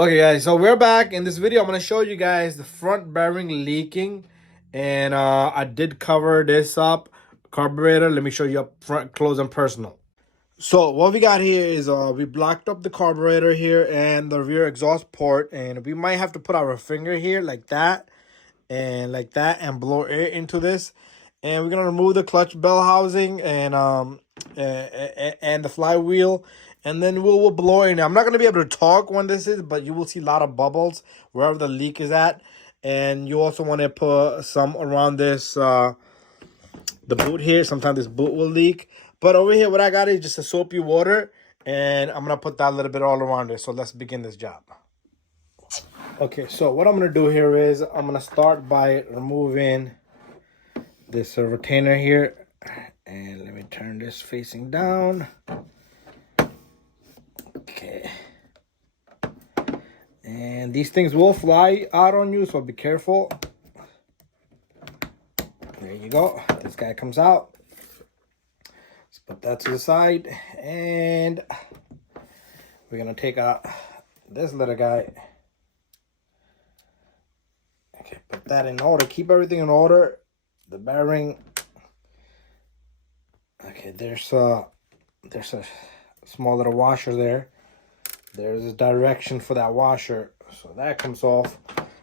Okay guys, so we're back. In this video I'm going to show you guys the front bearing leaking, and I did cover this up. Carburetor, let me show you up front close and personal. So what we got here is we blocked up the carburetor here and the rear exhaust port, and we might have to put our finger here like that and blow air into this. And we're gonna remove the clutch bell housing and the flywheel, and then we'll blow in. I'm not gonna be able to talk when this is, but you will see a lot of bubbles wherever the leak is at. And you also want to put some around this the boot here. Sometimes this boot will leak, but over here what I got is just a soapy water, and I'm gonna put that a little bit all around it. So let's begin this job. Okay, so what I'm gonna do here is I'm gonna start by removing this retainer here, and let me turn this facing down. Okay, and these things will fly out on you, so be careful. There you go. This guy comes out. Let's put that to the side, and we're gonna take out this little guy. Okay, put that in order. Keep everything in order. The bearing. Okay, there's a small little washer there. There's a direction for that washer, so that comes off.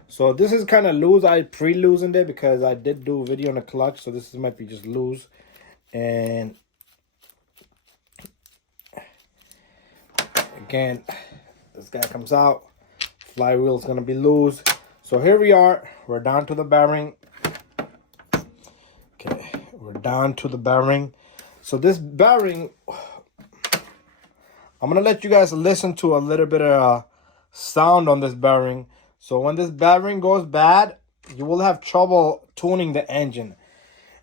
So this is kind of loose. I pre-loosened it because I did do a video on the clutch, so this might be just loose. And again, this guy comes out. Flywheel is gonna be loose. So here we are. We're down to the bearing. Okay, we're down to the bearing. So this bearing, I'm gonna let you guys listen to a little bit of sound on this bearing. So when this bearing goes bad, you will have trouble tuning the engine.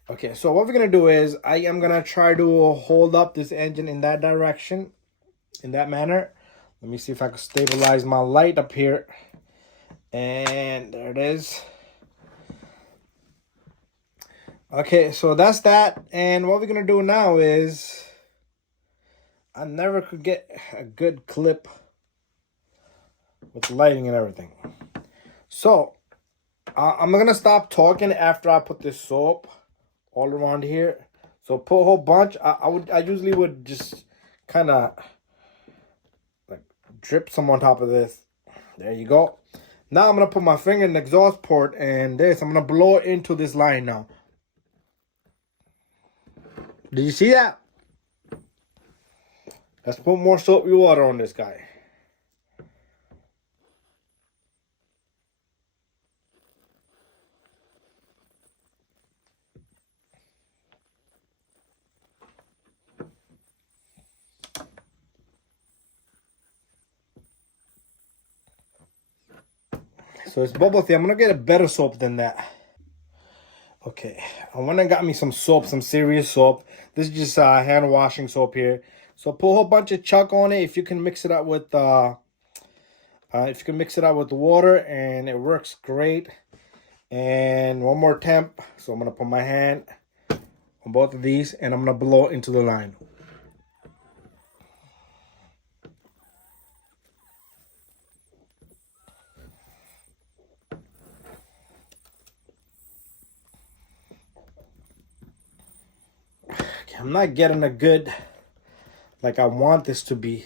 Okay, so what we're gonna do is I am gonna try to hold up this engine in that direction, in that manner. Let me see if I can stabilize my light up here. And there it is. Okay, so that's that. And what we're gonna do now is I never could get a good clip with the lighting and everything. So I'm gonna stop talking after I put this soap all around here. So put a whole bunch. I usually would just kind of like drip some on top of this. There you go. Now I'm gonna put my finger in the exhaust port, and I'm gonna blow it into this line now. Did you see that? Let's put more soapy water on this guy. So it's bubble tea. I'm gonna get a better soap than that. Okay, I went and got me some soap, some serious soap. This is just hand washing soap here. So put a whole bunch of chuck on it. If you can mix it up with water, and it works great. And one more temp. So I'm gonna put my hand on both of these, and I'm gonna blow into the line. Okay, I'm not getting a good, like I want this to be.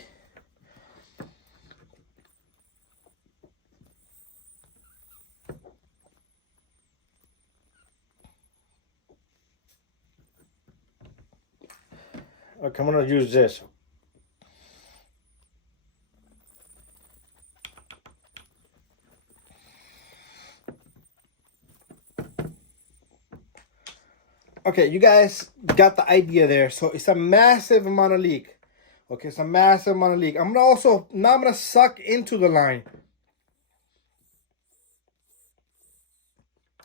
Okay, I'm gonna use this. Okay, you guys got the idea there. So it's a massive amount of leak. Okay, it's a massive amount of leak. I'm gonna suck into the line.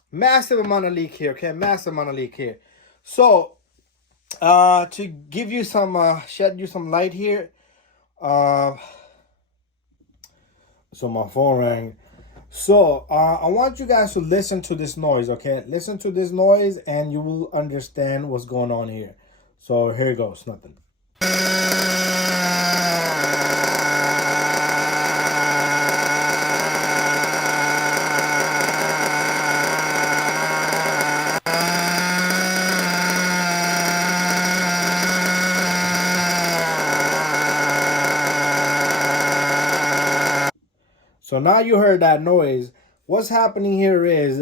Massive amount of leak here. Okay, massive amount of leak here. So to give you some shed you some light here. So my phone rang. So I want you guys to listen to this noise. Okay, listen to this noise, and you will understand what's going on here. So here goes. Nothing. So now you heard that noise. What's happening here is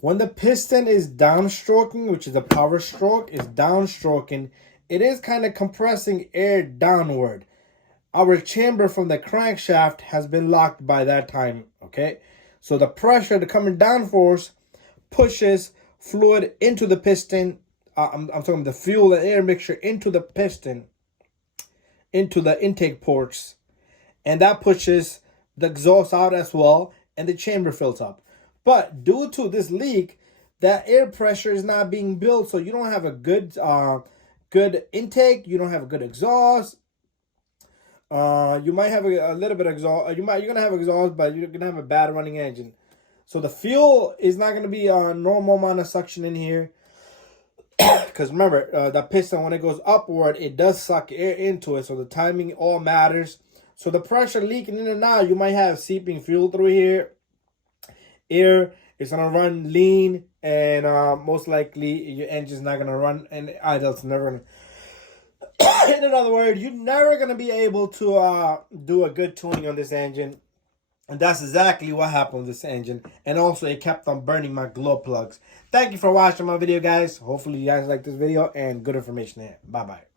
when the piston is downstroking, which is a power stroke, is downstroking, it is kind of compressing air downward. Our chamber from the crankshaft has been locked by that time, okay? So the pressure, the coming down force, pushes fluid into the piston. I'm talking the fuel and air mixture into the piston, into the intake ports. And that pushes the exhaust out as well, and the chamber fills up. But due to this leak, that air pressure is not being built, so you don't have a good intake, you don't have a good exhaust. You might have a little bit of exhaust. You're gonna have exhaust, but you're gonna have a bad running engine. So the fuel is not gonna be a normal amount of suction in here. Because remember, the piston, when it goes upward, it does suck air into it. So the timing all matters. So the pressure leaking in and out, you might have seeping fuel through here. Air is gonna run lean, and most likely your engine's not gonna run, and idle's never gonna. In other words, you're never gonna be able to do a good tuning on this engine. And that's exactly what happened with this engine. And also, it kept on burning my glow plugs. Thank you for watching my video, guys. Hopefully, you guys like this video and good information here. Bye-bye.